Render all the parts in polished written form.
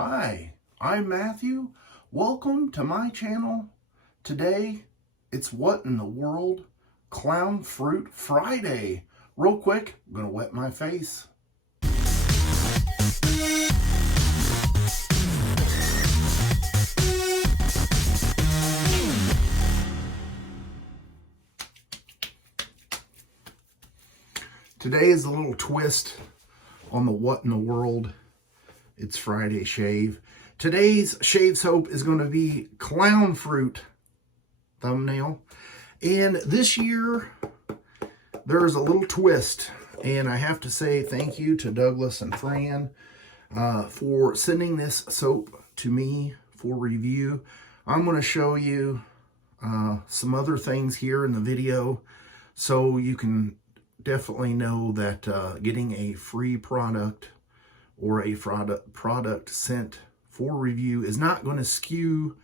Hi, I'm Matthew. Welcome to my channel. Today, it's What in the World? Clown Fruit Friday. Real quick, I'm gonna wet my face. Today is a little twist on the What in the World. It's Friday shave. Today's shave soap is going to be Clown Fruit thumbnail. And this year, there's a little twist. And I have to say thank you to Douglas and Fran for sending this soap to me for review. I'm going to show you some other things here in the video so you can definitely know that getting a free product or a product sent for review is not going to skew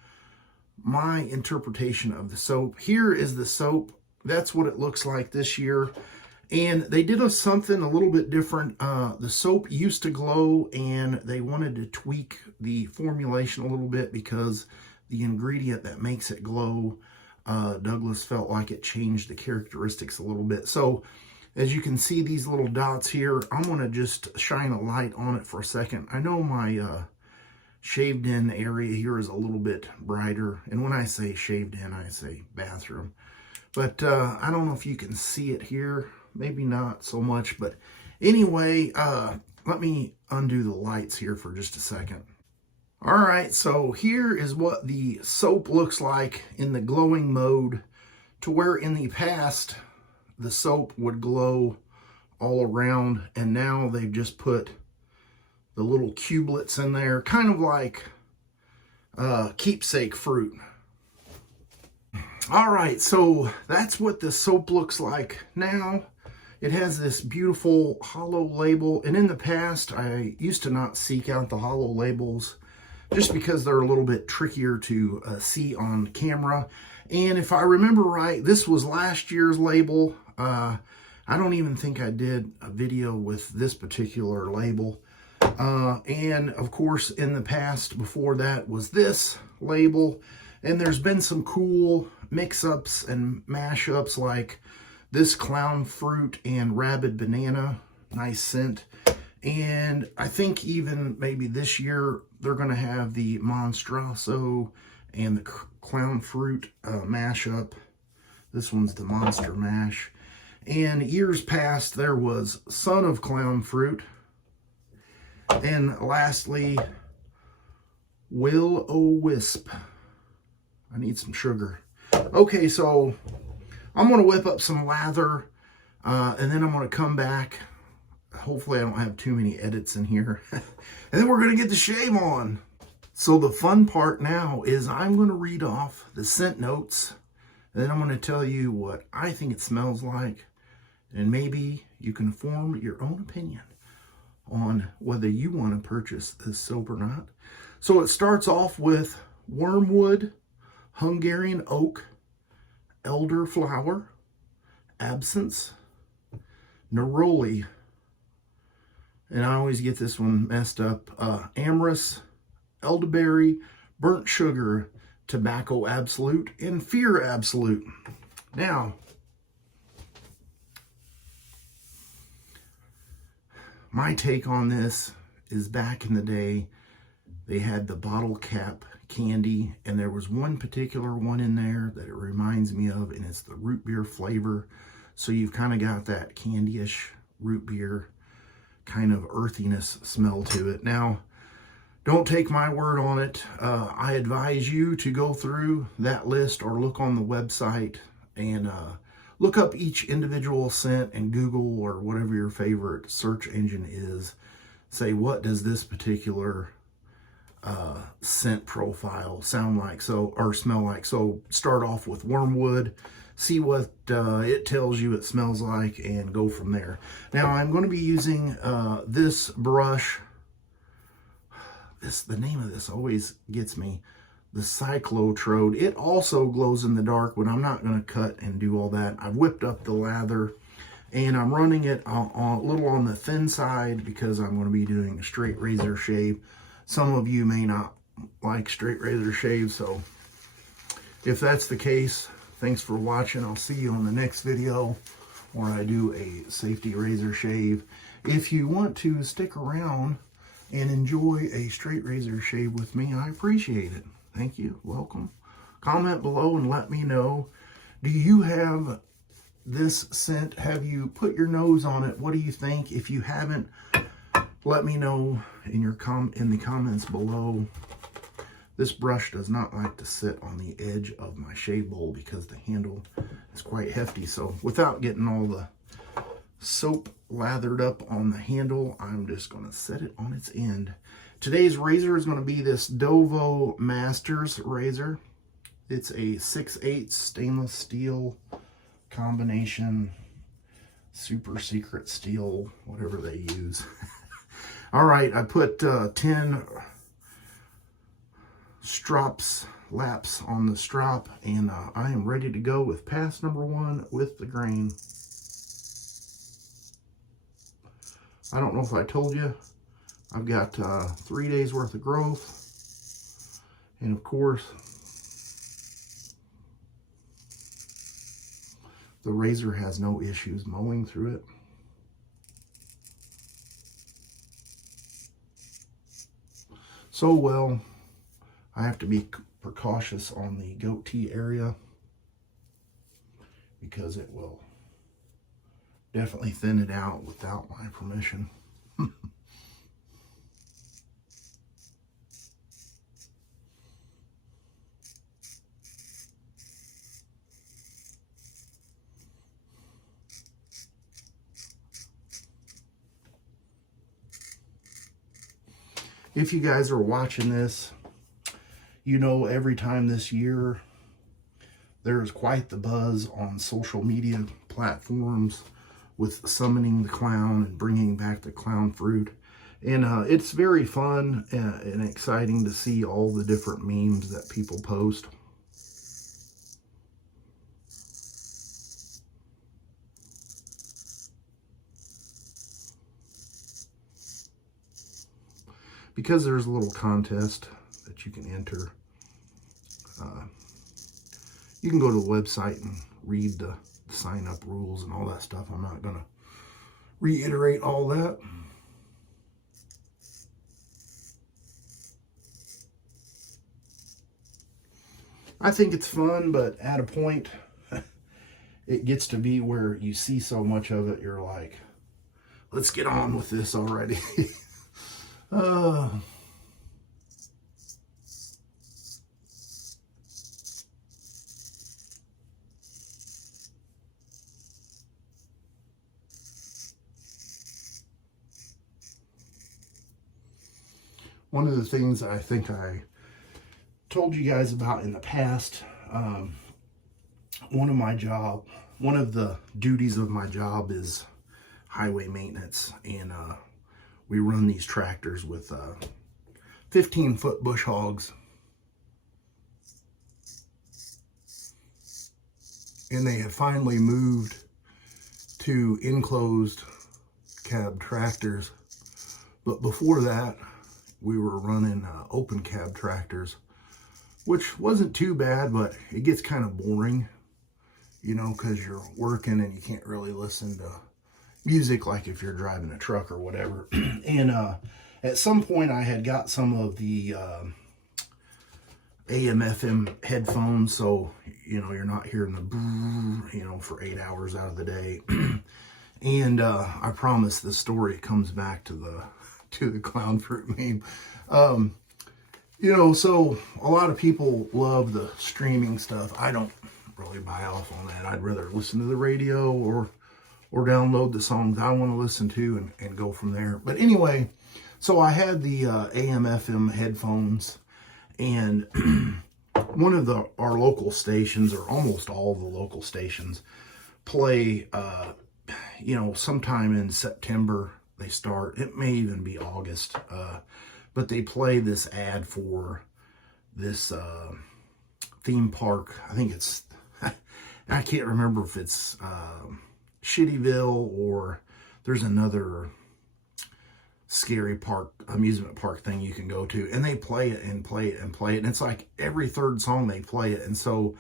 my interpretation of the soap. Here is the soap. That's what it looks like this year. And they did something a little bit different. The soap used to glow, and they wanted to tweak the formulation a little bit because the ingredient that makes it glow, Douglas felt like it changed the characteristics a little bit. So as you can see these little dots here, I'm going to just shine a light on it for a second. I know my shaved in area here is a little bit brighter. And when I say shaved in, I say bathroom. But I don't know if you can see it here. Maybe not so much. But anyway, let me undo the lights here for just a second. All right, so here is what the soap looks like in the glowing mode, to where in the past the soap would glow all around, and now they've just put the little cubelets in there, kind of like keepsake fruit. All right, so that's what the soap looks like now. It has this beautiful hollow label, and in the past I used to not seek out the hollow labels just because they're a little bit trickier to see on camera. And if I remember right, this was last year's label. I don't even think I did a video with this particular label. And of course, in the past before that was this label. And there's been some cool mix-ups and mash-ups like this Clown Fruit and Rabid Banana. Nice scent. And I think even maybe this year they're going to have the Monstroso and the Clown Fruit mashup. This one's the Monster Mash. And years past, there was Son of Clown Fruit. And lastly, Will-O-Wisp. I need some sugar. Okay, so I'm going to whip up some lather, and then I'm going to come back. Hopefully I don't have too many edits in here. And then we're going to get the shave on. So the fun part now is I'm going to read off the scent notes, and then I'm going to tell you what I think it smells like. And maybe you can form your own opinion on whether you want to purchase this soap or not. So it starts off with Wormwood, Hungarian Oak, Elderflower, Absinthe, Neroli, and I always get this one messed up, Amyris, Elderberry, Burnt Sugar, Tobacco Absolute, and Fear Absolute. Now, my take on this is back in the day, they had the bottle cap candy, and there was one particular one in there that it reminds me of, and it's the root beer flavor. So you've kind of got that candy-ish root beer kind of earthiness smell to it. Now, don't take my word on it. I advise you to go through that list or look on the website and look up each individual scent and Google or whatever your favorite search engine is. Say, what does this particular scent profile sound like, or smell like? So start off with Wormwood, see what it tells you it smells like, and go from there. Now I'm going to be using this brush. The name of this always gets me. The Cyclotrode. It also glows in the dark, but I'm not going to cut and do all that. I've whipped up the lather, and I'm running it a little on the thin side because I'm going to be doing a straight razor shave. some of you may not like straight razor shave. So if that's the case, thanks for watching. I'll see you on the next video where I do a safety razor shave. If you want to stick around and enjoy a straight razor shave with me, I appreciate it. Thank you. Welcome. Comment below and let me know. Do you have this scent? Have you put your nose on it? What do you think? If you haven't, let me know in the comments below. This brush does not like to sit on the edge of my shave bowl because the handle is quite hefty. So without getting all the soap lathered up on the handle, I'm just going to set it on its end. Today's razor is going to be this Dovo Masters razor. It's a 6/8 stainless steel combination, super secret steel, whatever they use. All right, I put 10 laps on the strop, and I am ready to go with pass number 1 with the grain. I don't know if I told you, I've got 3 days worth of growth, and of course the razor has no issues mowing through it. So well, I have to be precautious on the goatee area because it will definitely thin it out without my permission. If you guys are watching this, you know every time this year there is quite the buzz on social media platforms with summoning the clown and bringing back the clown fruit. And it's very fun and exciting to see all the different memes that people post. Because there's a little contest that you can enter. You can go to the website and read the sign-up rules and all that stuff. I'm not going to reiterate all that. I think it's fun, but at a point, it gets to be where you see so much of it, you're like, let's get on with this already. One of the things I think I told you guys about in the past, one of the duties of my job is highway maintenance, and we run these tractors with 15-foot bush hogs, and they have finally moved to enclosed cab tractors. But before that, we were running open cab tractors, which wasn't too bad, but it gets kind of boring, you know, because you're working and you can't really listen to music like if you're driving a truck or whatever. And at some point I had got some of the AM/FM headphones, so you know you're not hearing the brrr, you know, for 8 hours out of the day. And I promise the story comes back to the clown fruit meme. You know, so a lot of people love the streaming stuff. I don't really buy off on that. I'd rather listen to the radio or download the songs I want to listen to and go from there. But anyway, so I had the AM/FM headphones, and one of our local stations, or almost all the local stations, play, you know, sometime in September they start. It may even be August, but they play this ad for this theme park. I think it's, I can't remember if it's Shittyville or there's another scary park, amusement park thing you can go to, and they play it and play it and play it, and it's like every third song they play it. And so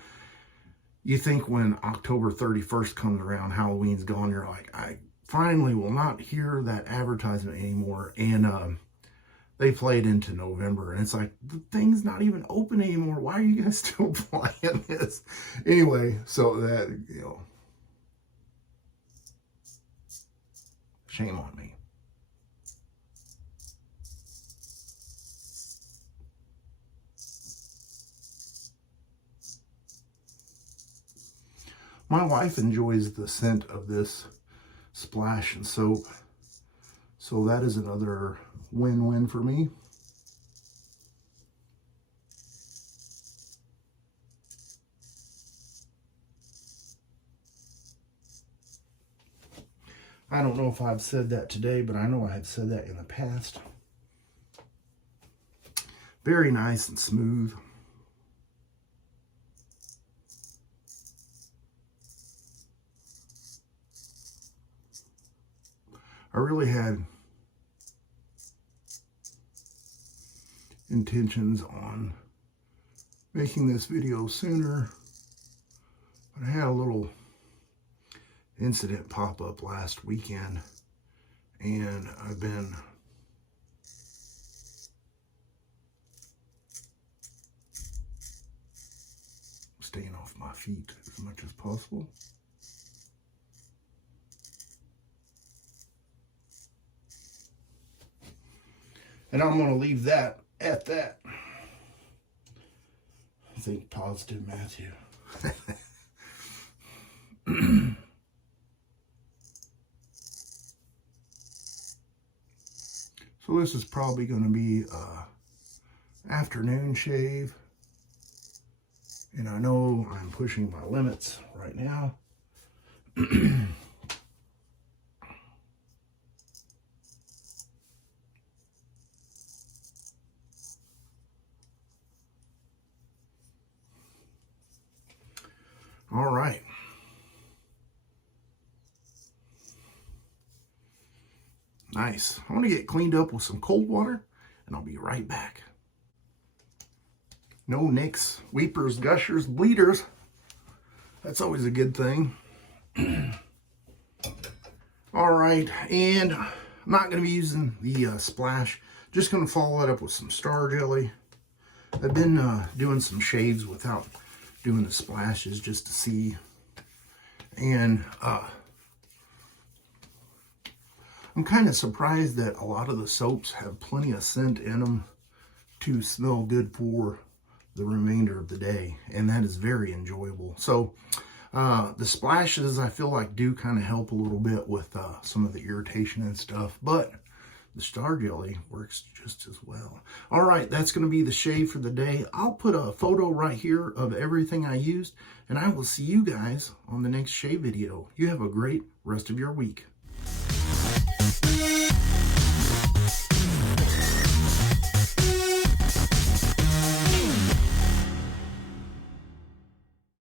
you think when October 31st comes around, Halloween's gone, you're like, I finally will not hear that advertisement anymore. And they play it into November, and it's like, the thing's not even open anymore. Why are you guys still playing this? Anyway, so that, you know, shame on me. My wife enjoys the scent of this splash and soap, so that is another win-win for me. I don't know if I've said that today, but I know I have said that in the past. Very nice and smooth. I really had intentions on making this video sooner, but I had a little incident pop up last weekend, and I've been staying off my feet as much as possible. And I'm going to leave that at that. Think positive, Matthew. So this is probably going to be an afternoon shave. And I know I'm pushing my limits right now. All right. Nice. I want to get cleaned up with some cold water, and I'll be right back. No nicks, weepers, gushers, bleeders. That's always a good thing. All right, and I'm not going to be using the splash. Just going to follow that up with some Star Jelly. I've been doing some shaves without doing the splashes just to see. And I'm kind of surprised that a lot of the soaps have plenty of scent in them to smell good for the remainder of the day, and that is very enjoyable. So the splashes, I feel like, do kind of help a little bit with some of the irritation and stuff, but the Star Jelly works just as well. All right, that's going to be the shave for the day. I'll put a photo right here of everything I used, and I will see you guys on the next shave video. You have a great rest of your week.